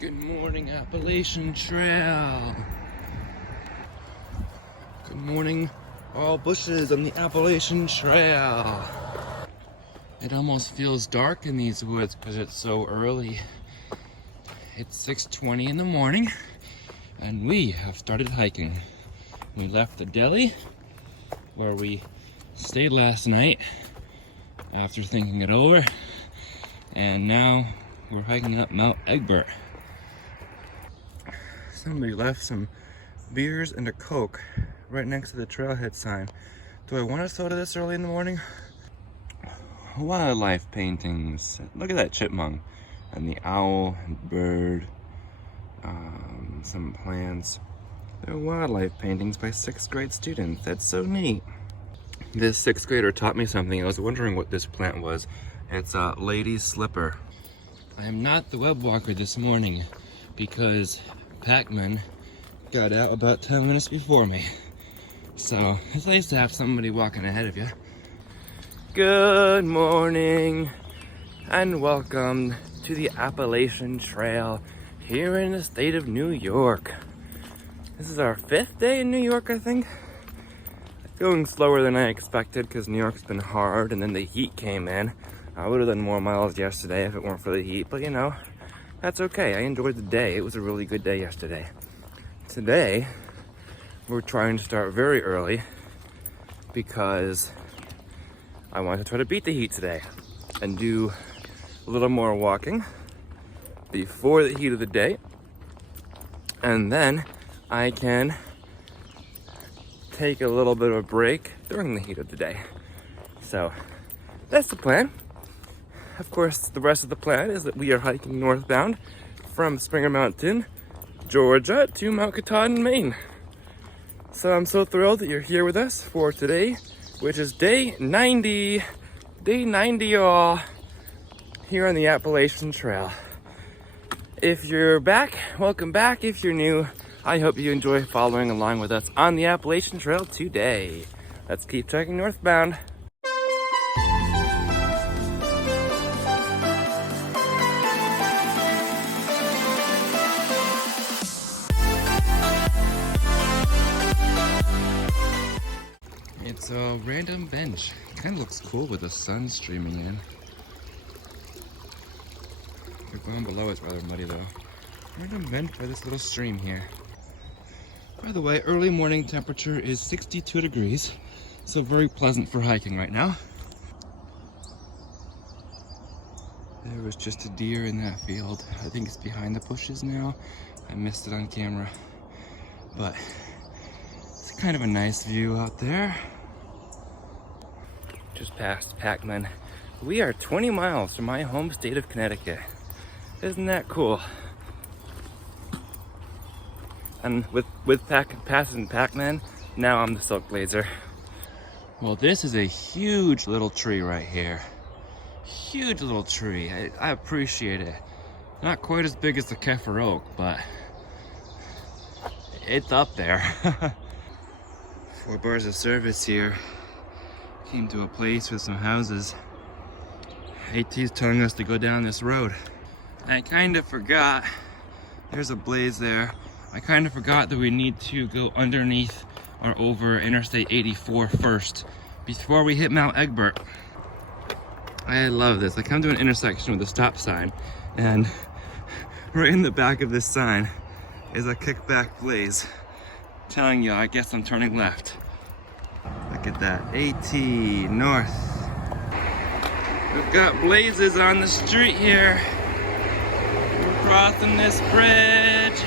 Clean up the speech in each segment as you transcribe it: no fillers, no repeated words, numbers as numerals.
Good morning, Appalachian Trail. Good morning, all bushes on the Appalachian Trail. It almost feels dark in these woods because it's so early. It's 6:20 in the morning and we have started hiking. We left the deli where we stayed last night after thinking it over, and now we're hiking up Mount Egbert. Somebody left some beers and a Coke right next to the trailhead sign. Do I want a soda this early in the morning? Wildlife paintings. Look at that chipmunk and the owl and bird. Some plants. They're wildlife paintings by 6th grade students. That's so neat. This 6th grader taught me something. I was wondering what this plant was. It's a lady's slipper. I am not the web walker this morning because Pac-Man got out about 10 minutes before me. So it's nice to have somebody walking ahead of you. Good morning and welcome to the Appalachian Trail here in the state of New York. This is our 5th day in New York, I think. Going slower than I expected because New York's been hard and then the heat came in. I would have done more miles yesterday if it weren't for the heat, but you know, that's okay. I enjoyed the day. It was a really good day yesterday. Today, we're trying to start very early because I want to try to beat the heat today and do a little more walking before the heat of the day. And then I can take a little bit of a break during the heat of the day. So that's the plan. Of course, the rest of the plan is that we are hiking northbound from Springer Mountain, Georgia to Mount Katahdin, Maine. So I'm so thrilled that you're here with us for today, which is day 90. Day 90, y'all, here on the Appalachian Trail. If you're back, welcome back. If you're new, I hope you enjoy following along with us on the Appalachian Trail today. Let's keep trekking northbound. It's a random bench. Kind of looks cool with the sun streaming in. The ground below is rather muddy though. Random bench by this little stream here. By the way, early morning temperature is 62 degrees, so very pleasant for hiking right now. There was just a deer in that field. I think it's behind the bushes now. I missed it on camera, but it's kind of a nice view out there. Just past Pac-Man. We are 20 miles from my home state of Connecticut. Isn't that cool? And with passing Pac-Man, now I'm the Silk Blazer. Well, this is a huge little tree right here. Huge little tree. I appreciate it. Not quite as big as the Doerr Oak, but it's up there. 4 bars of service here. Came to a place with some houses. AT's telling us to go down this road. I kind of forgot. There's a blaze there. I kind of forgot that we need to go underneath or over Interstate 84 first before we hit Mount Egbert. I love this. I come to an intersection with a stop sign, and right in the back of this sign is a kickback blaze telling you, I guess I'm turning left. Look at that, AT north. We've got blazes on the street here. We're crossing this bridge.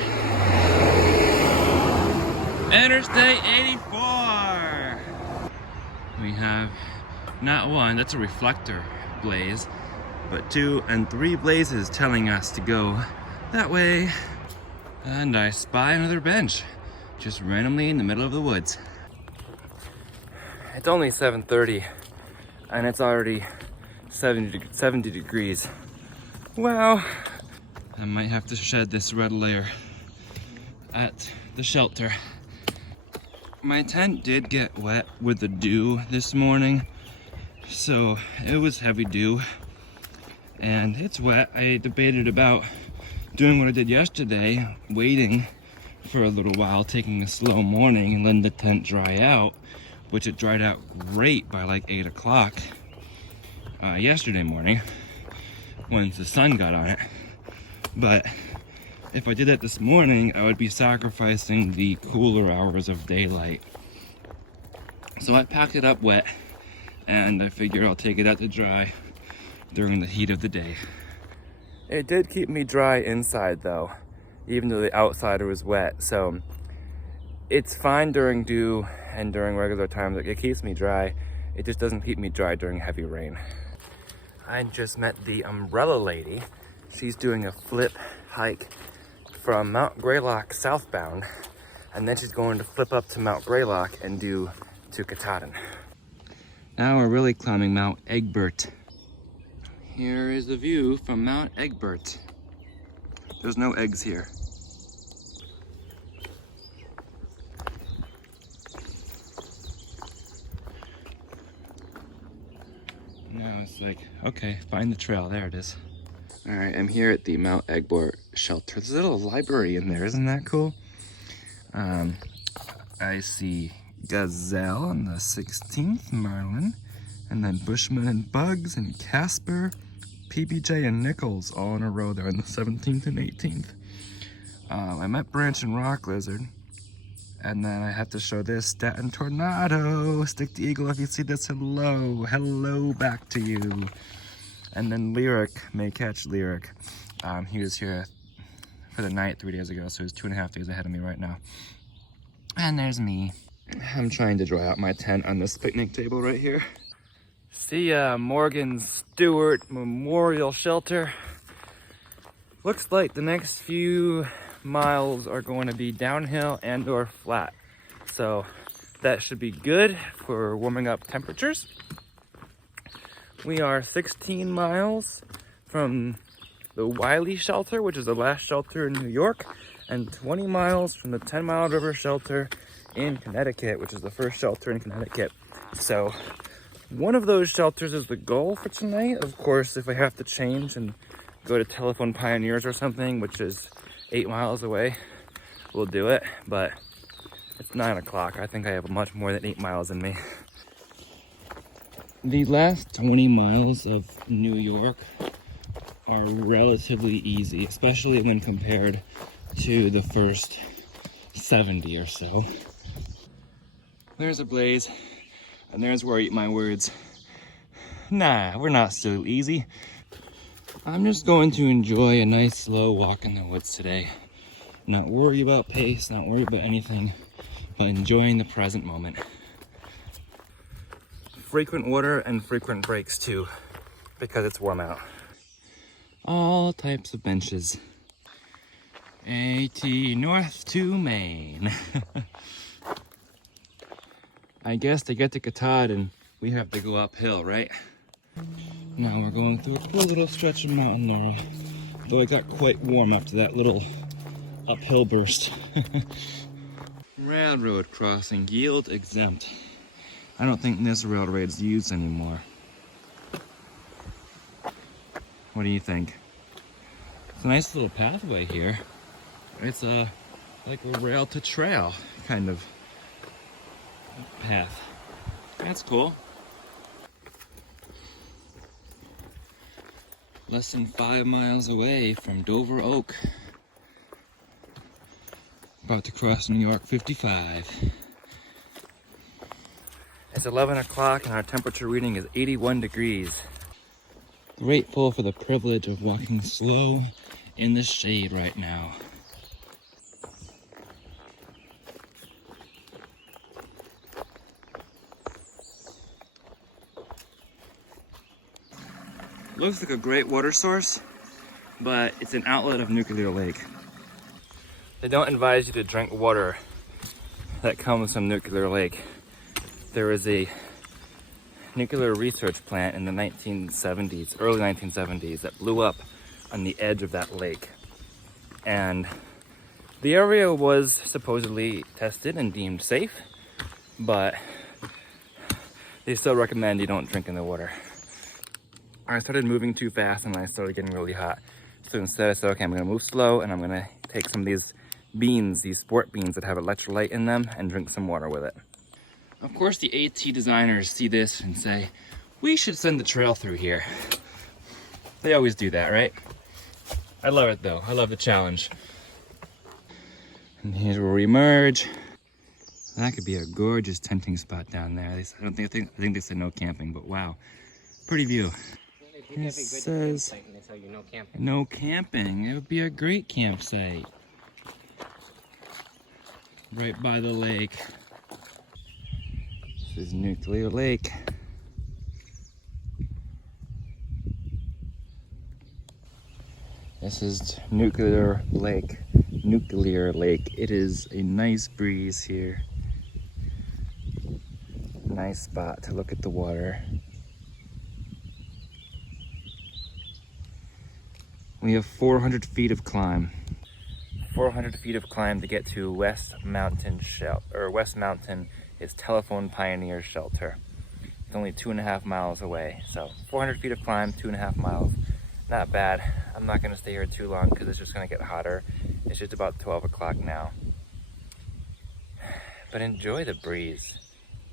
Interstate 84. We have not one, that's a reflector blaze, but 2 and 3 blazes telling us to go that way. And I spy another bench, just randomly in the middle of the woods. It's only 7:30 and it's already 70 degrees. Well, I might have to shed this red layer at the shelter. My tent did get wet with the dew this morning, so it was heavy dew and it's wet. I debated about doing what I did yesterday, waiting for a little while, taking a slow morning and letting the tent dry out, which it dried out great by like 8 o'clock yesterday morning once the sun got on it. But if I did that this morning, I would be sacrificing the cooler hours of daylight. So I packed it up wet, and I figure I'll take it out to dry during the heat of the day. It did keep me dry inside though, even though the outside was wet. So it's fine during dew and during regular times. It keeps me dry. It just doesn't keep me dry during heavy rain. I just met the umbrella lady. She's doing a flip hike from Mount Greylock southbound, and then she's going to flip up to Mount Greylock and do to Katahdin. Now we're really climbing Mount Egbert. Here is the view from Mount Egbert. There's no eggs here. Now it's like, okay, find the trail. There it is. All right, I'm here at the Mount Egbert shelter. There's a little library in there. Isn't that cool? I see gazelle on the 16th, marlin, and then bushman and bugs and Casper, PBJ and Nichols all in a row there on the 17th and 18th. I met branch and rock lizard, and then I have to show this Staten tornado. Stick the eagle if you see this. Hello, hello back to you. And then Lyric, may catch Lyric. He was here for the night 3 days ago, so he's 2.5 days ahead of me right now. And there's me. I'm trying to dry out my tent on this picnic table right here. See Morgan Stewart Memorial Shelter. Looks like the next few miles are going to be downhill and or flat. So that should be good for warming up temperatures. We are 16 miles from the Wiley Shelter, which is the last shelter in New York, and 20 miles from the 10 Mile River Shelter in Connecticut, which is the first shelter in Connecticut. So one of those shelters is the goal for tonight. Of course, if I have to change and go to Telephone Pioneers or something, which is 8 miles away, we'll do it. But it's 9 o'clock. I think I have much more than 8 miles in me. The last 20 miles of New York are relatively easy, especially when compared to the first 70 or so. There's a blaze, and there's where I eat my words. Nah, we're not so easy. I'm just going to enjoy a nice slow walk in the woods today. Not worry about pace, not worry about anything, but enjoying the present moment. Frequent water and frequent breaks too, because it's warm out. All types of benches. AT north to Maine. I guess to get to Katahdin, we have to go uphill, right? Now we're going through a cool little stretch of mountain there. Though it got quite warm after that little uphill burst. Railroad crossing, yield exempt. I don't think this railroad's used anymore. What do you think? It's a nice little pathway here. It's like a rail to trail kind of path. That's cool. Less than 5 miles away from Doerr Oak. About to cross New York 55. It's 11 o'clock and our temperature reading is 81 degrees. Grateful for the privilege of walking slow in the shade right now. Looks like a great water source, but it's an outlet of Nuclear Lake. They don't advise you to drink water that comes from Nuclear Lake. There was a nuclear research plant in the 1970s, early 1970s, that blew up on the edge of that lake. And the area was supposedly tested and deemed safe, but they still recommend you don't drink in the water. I started moving too fast and I started getting really hot. So instead I said, okay, I'm gonna move slow and I'm gonna take some of these beans, these sport beans that have electrolyte in them, and drink some water with it. Of course, the AT designers see this and say, we should send the trail through here. They always do that, right? I love it though. I love the challenge. And here's where we emerge. That could be a gorgeous tenting spot down there. I think they said no camping, but wow, pretty view. It says no camping. It would be a great campsite. Right by the lake. This is Nuclear Lake. This is Nuclear Lake. Nuclear Lake. It is a nice breeze here. Nice spot to look at the water. We have 400 feet of climb. 400 feet of climb to get to West Mountain is Telephone Pioneer Shelter. It's only 2.5 miles away. So 400 feet of climb, 2.5 miles. Not bad. I'm not gonna stay here too long because it's just gonna get hotter. It's just about 12 o'clock now. But enjoy the breeze.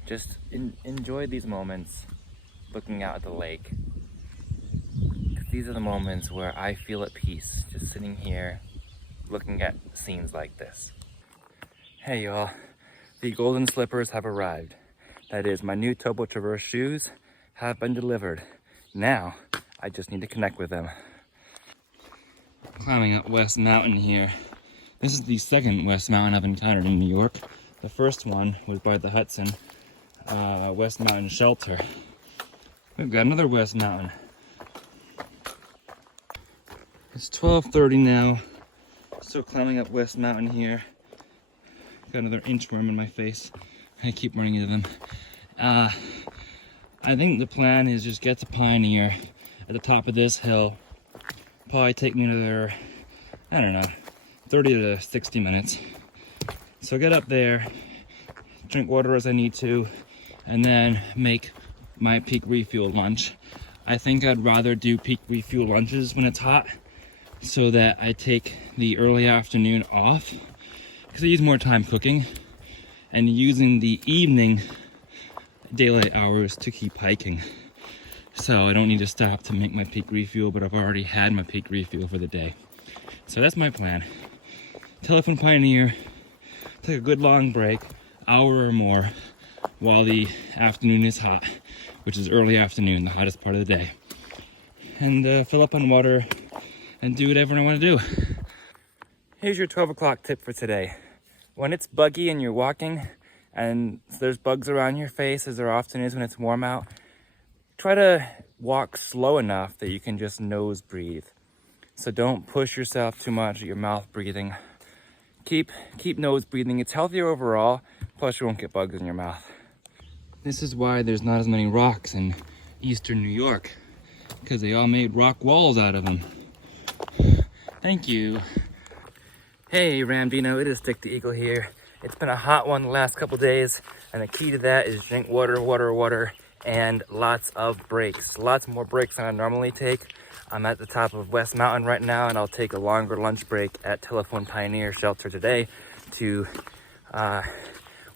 Just enjoy these moments looking out at the lake. These are the moments where I feel at peace, just sitting here looking at scenes like this. Hey y'all, the golden slippers have arrived. That is, my new Topo Traverse shoes have been delivered. Now, I just need to connect with them. Climbing up West Mountain here. This is the second West Mountain I've encountered in New York. The first one was by the Hudson West Mountain Shelter. We've got another West Mountain. It's 12:30 now. Still climbing up West Mountain here. Got another inchworm in my face. I keep running into them. I think the plan is just get to Pioneer at the top of this hill. Probably take me another, I don't know, 30 to 60 minutes. So get up there, drink water as I need to, and then make my peak refuel lunch. I think I'd rather do peak refuel lunches when it's hot so that I take the early afternoon off because I use more time cooking and using the evening daylight hours to keep hiking. So I don't need to stop to make my peak refuel, but I've already had my peak refuel for the day. So that's my plan. Telephone Pioneer, take a good long break, hour or more, while the afternoon is hot, which is early afternoon, the hottest part of the day. And fill up on water and do whatever I want to do. Here's your 12 o'clock tip for today. When it's buggy and you're walking and there's bugs around your face, as there often is when it's warm out, try to walk slow enough that you can just nose breathe. So don't push yourself too much at your mouth breathing. Keep nose breathing. It's healthier overall, plus you won't get bugs in your mouth. This is why there's not as many rocks in eastern New York, because they all made rock walls out of them. Thank you. Hey Rambino, it is Stick the Eagle here. It's been a hot one the last couple days, and the key to that is drink water, and lots of breaks. Lots more breaks than I normally take. I'm at the top of West Mountain right now, and I'll take a longer lunch break at Telephone Pioneer Shelter today to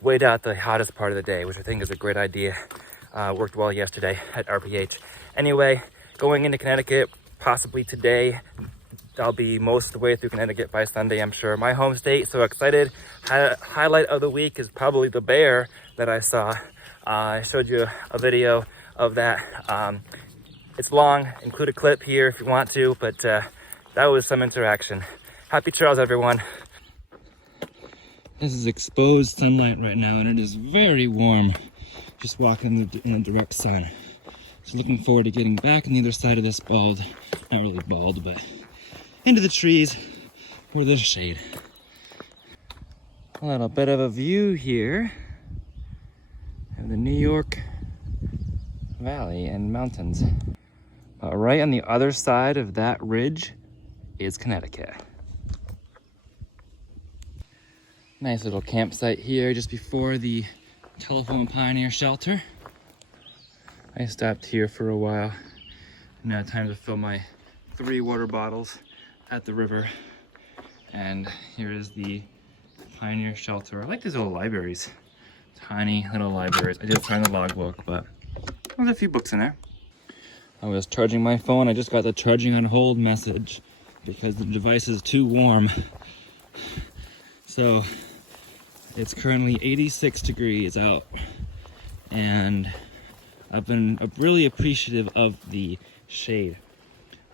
wait out the hottest part of the day, which I think is a great idea. Worked well yesterday at RPH. Anyway, going into Connecticut, possibly today. I'll be most of the way through Connecticut by Sunday, I'm sure. My home state, so excited. Highlight of the week is probably the bear that I saw. I showed you a video of that. It's long, include a clip here if you want to, but that was some interaction. Happy trails, everyone. This is exposed sunlight right now, and it is very warm. Just walking in the direct sun. So looking forward to getting back on the other side of this bald, not really bald, but into the trees where there's shade. A little bit of a view here of the New York Valley and mountains. But right on the other side of that ridge is Connecticut. Nice little campsite here just before the Telephone Pioneer Shelter. I stopped here for a while. Now time to fill my 3 water bottles. at the river. And here is the Pioneer Shelter. I like these little libraries. Tiny little libraries. I did find the logbook, but there's a few books in there. I was charging my phone. I just got the charging on hold message because the device is too warm. So it's currently 86 degrees out, and I've been really appreciative of the shade.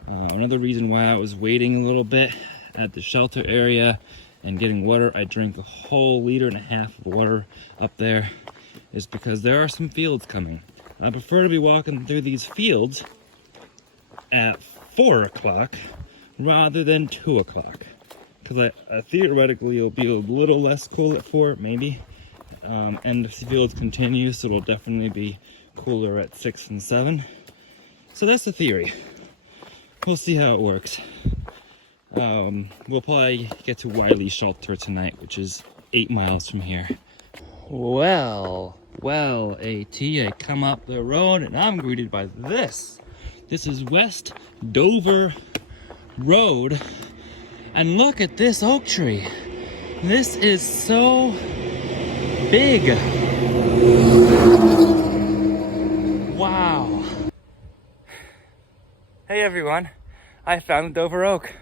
Another reason why I was waiting a little bit at the shelter area and getting water, I drank a whole 1.5 liters of water up there, is because there are some fields coming. I prefer to be walking through these fields at 4 o'clock rather than 2 o'clock. Because I theoretically it'll be a little less cool at 4, maybe. And the fields continue, so it'll definitely be cooler at 6 and 7. So that's the theory. We'll see how it works. We'll probably get to Wiley's shelter tonight, which is 8 miles from here. Well, AT, I come up the road and I'm greeted by this. This is West Dover Road. And look at this oak tree. This is so big. Wow. Hey everyone, I found the Doerr Oak,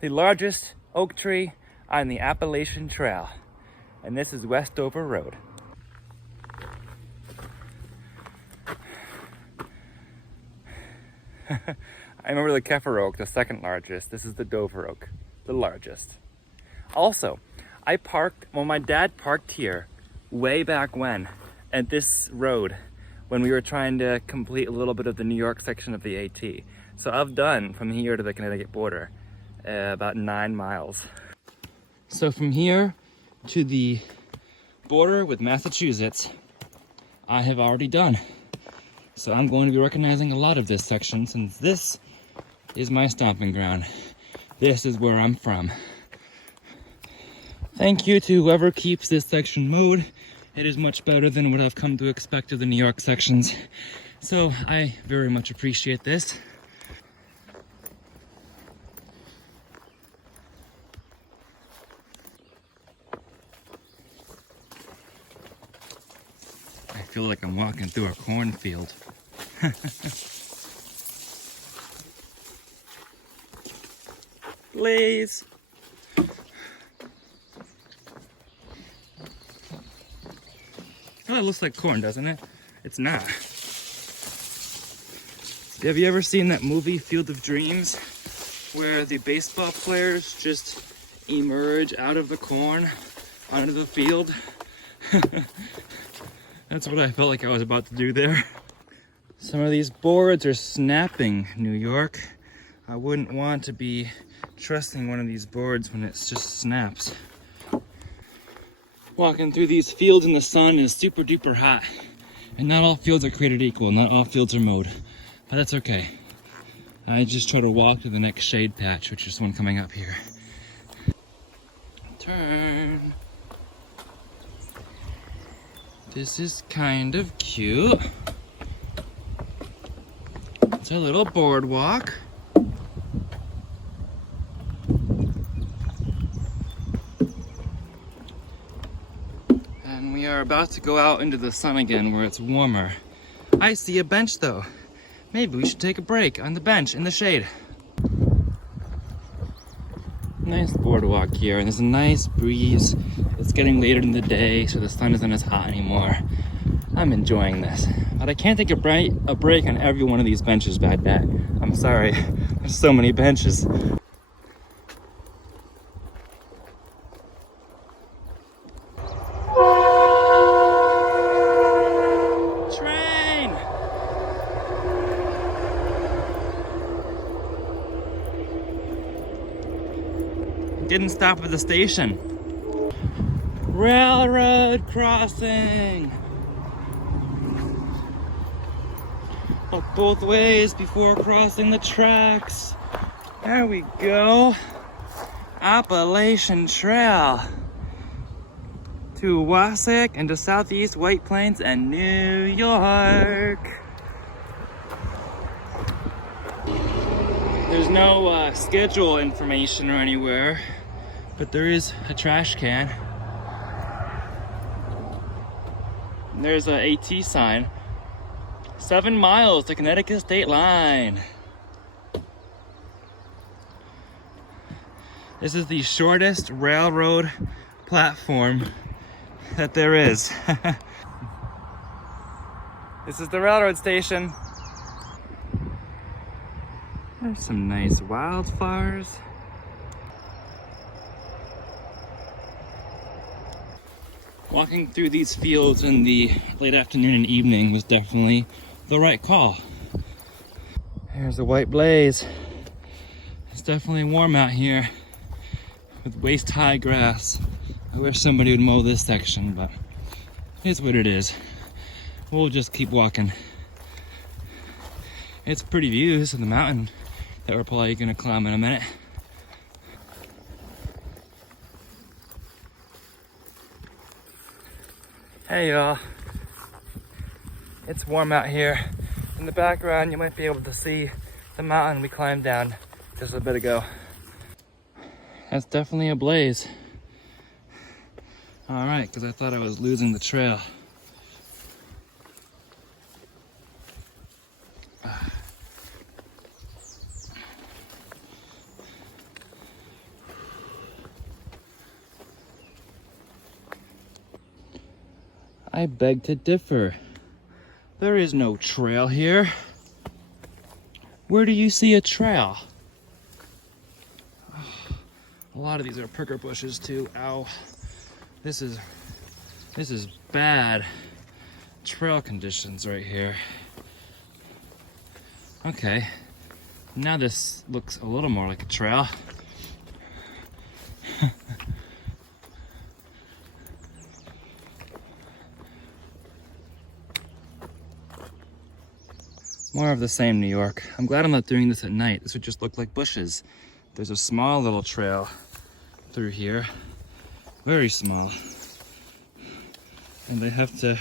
the largest oak tree on the Appalachian Trail. And this is West Dover Road. I remember the Keffer Oak, the second largest. This is the Doerr Oak, the largest. Also, my dad parked here way back when, at this road, when we were trying to complete a little bit of the New York section of the AT. So I've done from here to the Connecticut border about 9 miles. So from here to the border with Massachusetts, I have already done. So I'm going to be recognizing a lot of this section since this is my stomping ground. This is where I'm from. Thank you to whoever keeps this section mowed. It is much better than what I've come to expect of the New York sections. So I very much appreciate this. I feel like I'm walking through a cornfield. Please. Oh, it looks like corn, doesn't it? It's not. Have you ever seen that movie, Field of Dreams, where the baseball players just emerge out of the corn onto the field? That's what I felt like I was about to do there. Some of these boards are snapping, New York. I wouldn't want to be trusting one of these boards when it just snaps. Walking through these fields in the sun is super duper hot. And not all fields are created equal, not all fields are mowed. But that's okay. I just try to walk to the next shade patch, which is one coming up here. Turn. This is kind of cute. It's a little boardwalk. And we are about to go out into the sun again where it's warmer. I see a bench though. Maybe we should take a break on the bench in the shade. Nice boardwalk here, and there's a nice breeze. It's getting later in the day, so the sun isn't as hot anymore. I'm enjoying this. But I can't take a break on every one of these benches, Bad Bat. I'm sorry. There's so many benches. Train! Didn't stop at the station. Railroad crossing. Look both ways before crossing the tracks. There we go. Appalachian Trail. To Wassac and to Southeast White Plains and New York. There's no schedule information or anywhere, but there is a trash can. And there's a AT sign. 7 miles to Connecticut state line. This is the shortest railroad platform that there is. This is the railroad station. There's some nice wildflowers. Walking through these fields in the late afternoon and evening was definitely the right call. There's a white blaze. It's definitely warm out here with waist-high grass. I wish somebody would mow this section, but it's what it is. We'll just keep walking. It's pretty views of the mountain that we're probably gonna climb in a minute. Hey y'all, it's warm out here. In the background you might be able to see the mountain we climbed down just a bit ago. That's definitely a blaze. All right, because I thought I was losing the trail. I beg to differ. There is no trail here. Where do you see a trail? A lot of these are pricker bushes too. Ow. This is bad trail conditions right here. Okay. Now this looks a little more like a trail. More of the same, New York. I'm glad I'm not doing this at night. This would just look like bushes. There's a small little trail through here. Very small. And I have to,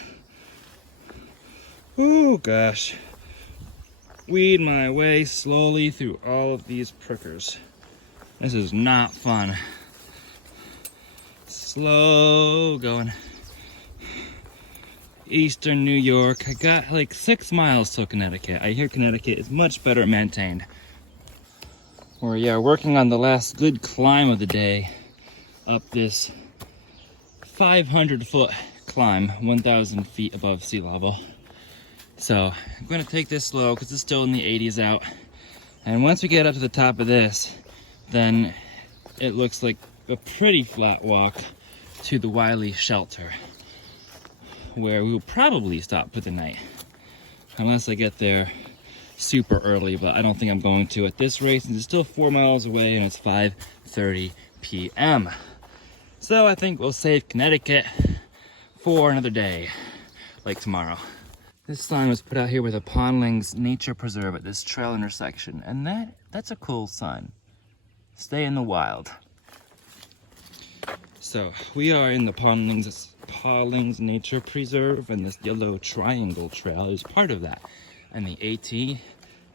oh gosh, weed my way slowly through all of these prickers. This is not fun. Slow going. Eastern New York. I got like 6 miles till Connecticut. I hear Connecticut is much better maintained. We are working on the last good climb of the day up this 500-foot climb, 1,000 feet above sea level. So I'm going to take this slow because it's still in the 80s out. And once we get up to the top of this, then it looks like a pretty flat walk to the Wiley shelter, where we will probably stop for the night, unless I get there super early, but I don't think I'm going to at this rate, since it's still 4 miles away and it's 5:30 p.m. So I think we'll save Connecticut for another day, like tomorrow. This sign was put out here with a Pondlings Nature Preserve at this trail intersection, and that's a cool sign. Stay in the wild. So we are in the Pondlings Nature Preserve, and this yellow triangle trail is part of that. And the AT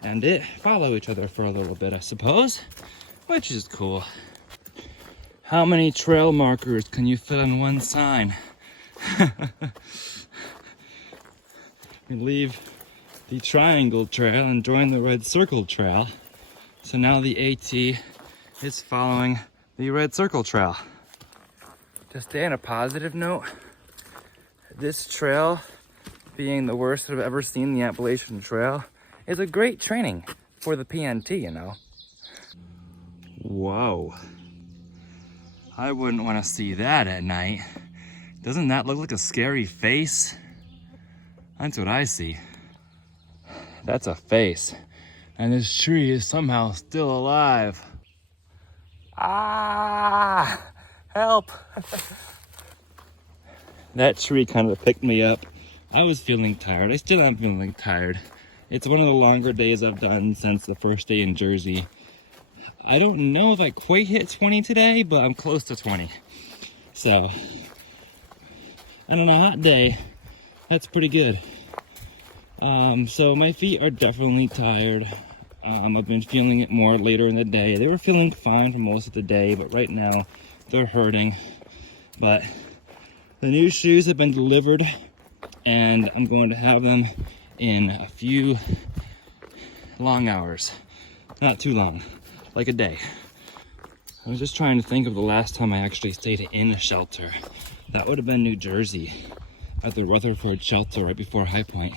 and it follow each other for a little bit, I suppose, which is cool. How many trail markers can you fit on one sign? We leave the triangle trail and join the red circle trail. So now the AT is following the red circle trail. To stay on a positive note, this trail, being the worst I've ever seen the Appalachian Trail, is a great training for the PNT, you know. Whoa. I wouldn't want to see that at night. Doesn't that look like a scary face? That's what I see. That's a face. And this tree is somehow still alive. Ah! Help! That tree kind of picked me up. I was feeling tired. I still am feeling tired. It's one of the longer days I've done since the first day in Jersey. I don't know if I quite hit 20 today, but I'm close to 20. So, and on a hot day, that's pretty good. So my feet are definitely tired. I've been feeling it more later in the day. They were feeling fine for most of the day, but right now they're hurting. But the new shoes have been delivered, and I'm going to have them in a few long hours. Not too long, like a day. I was just trying to think of the last time I actually stayed in a shelter. That would have been New Jersey, at the Rutherford shelter right before High Point.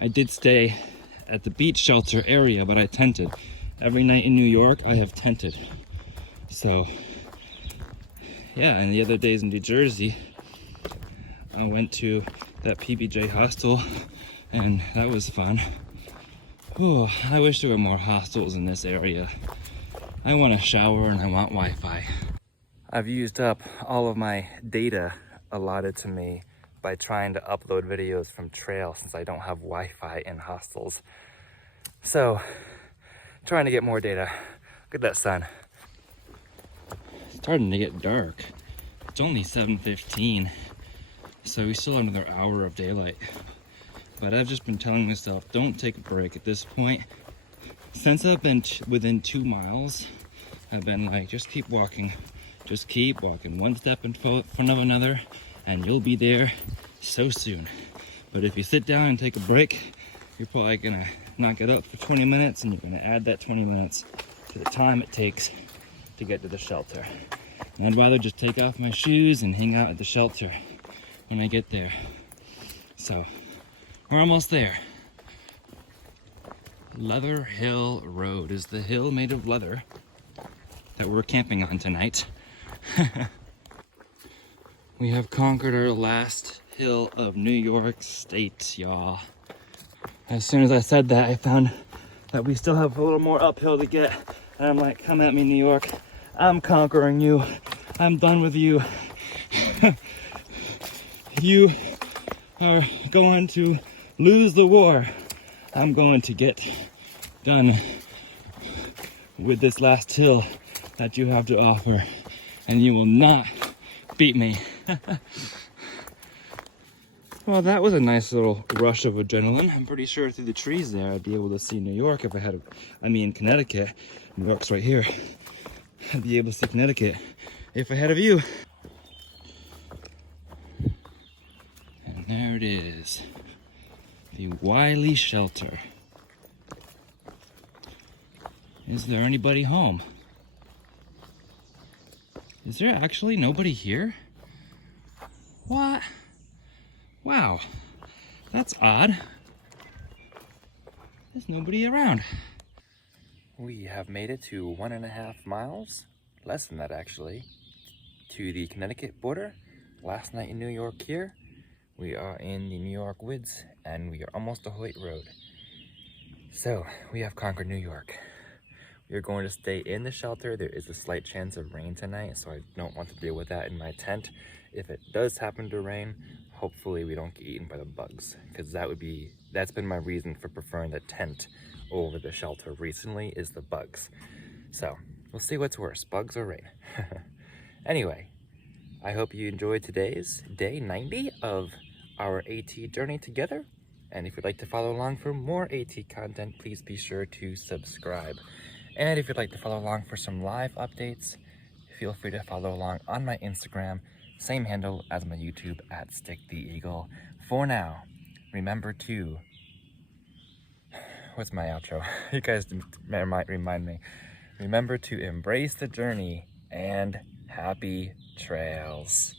I did stay at the beach shelter area, but I tented. Every night in New York, I have tented. So, yeah, and the other days in New Jersey, I went to that PBJ hostel, and that was fun. Oh, I wish there were more hostels in this area. I want a shower and I want Wi-Fi. I've used up all of my data allotted to me by trying to upload videos from trail since I don't have Wi-Fi in hostels. So, trying to get more data. Look at that sun. It's starting to get dark. It's only 7:15, so we still have another hour of daylight. But I've just been telling myself, don't take a break at this point. Since I've been within 2 miles, I've been like, just keep walking. Just keep walking, one step in front of another, and you'll be there so soon. But if you sit down and take a break, you're probably gonna not get up for 20 minutes, and you're gonna add that 20 minutes to the time it takes to get to the shelter. And I'd rather just take off my shoes and hang out at the shelter when I get there. So, we're almost there. Leather Hill Road is the hill made of leather that we're camping on tonight. We have conquered our last hill of New York State, y'all. As soon as I said that, I found that we still have a little more uphill to get. And I'm like, come at me, New York. I'm conquering you. I'm done with you. You are going to lose the war. I'm going to get done with this last hill that you have to offer, and you will not beat me. Well, that was a nice little rush of adrenaline. I'm pretty sure through the trees there I'd be able to see New York if I had Connecticut. New York's right here. I'd be able to see Connecticut if I had a view. And there it is. The Wiley Shelter. Is there anybody home? Is there actually nobody here? What? Wow, that's odd. There's nobody around. We have made it to 1.5 miles, less than that actually, to the Connecticut border. Last night in New York here. We are in the New York woods, and we are almost to Hoyt Road. So, we have conquered New York. We are going to stay in the shelter. There is a slight chance of rain tonight, so I don't want to deal with that in my tent. If it does happen to rain, hopefully we don't get eaten by the bugs, because that's been my reason for preferring the tent over the shelter recently, is the bugs. So, we'll see what's worse, bugs or rain. Anyway, I hope you enjoyed today's day 90 of our AT journey together. And if you'd like to follow along for more AT content, please be sure to subscribe. And if you'd like to follow along for some live updates, feel free to follow along on my Instagram, same handle as my YouTube at Stick the Eagle. For now, remember to, what's my outro? You guys might remind me. Remember to embrace the journey and happy trails.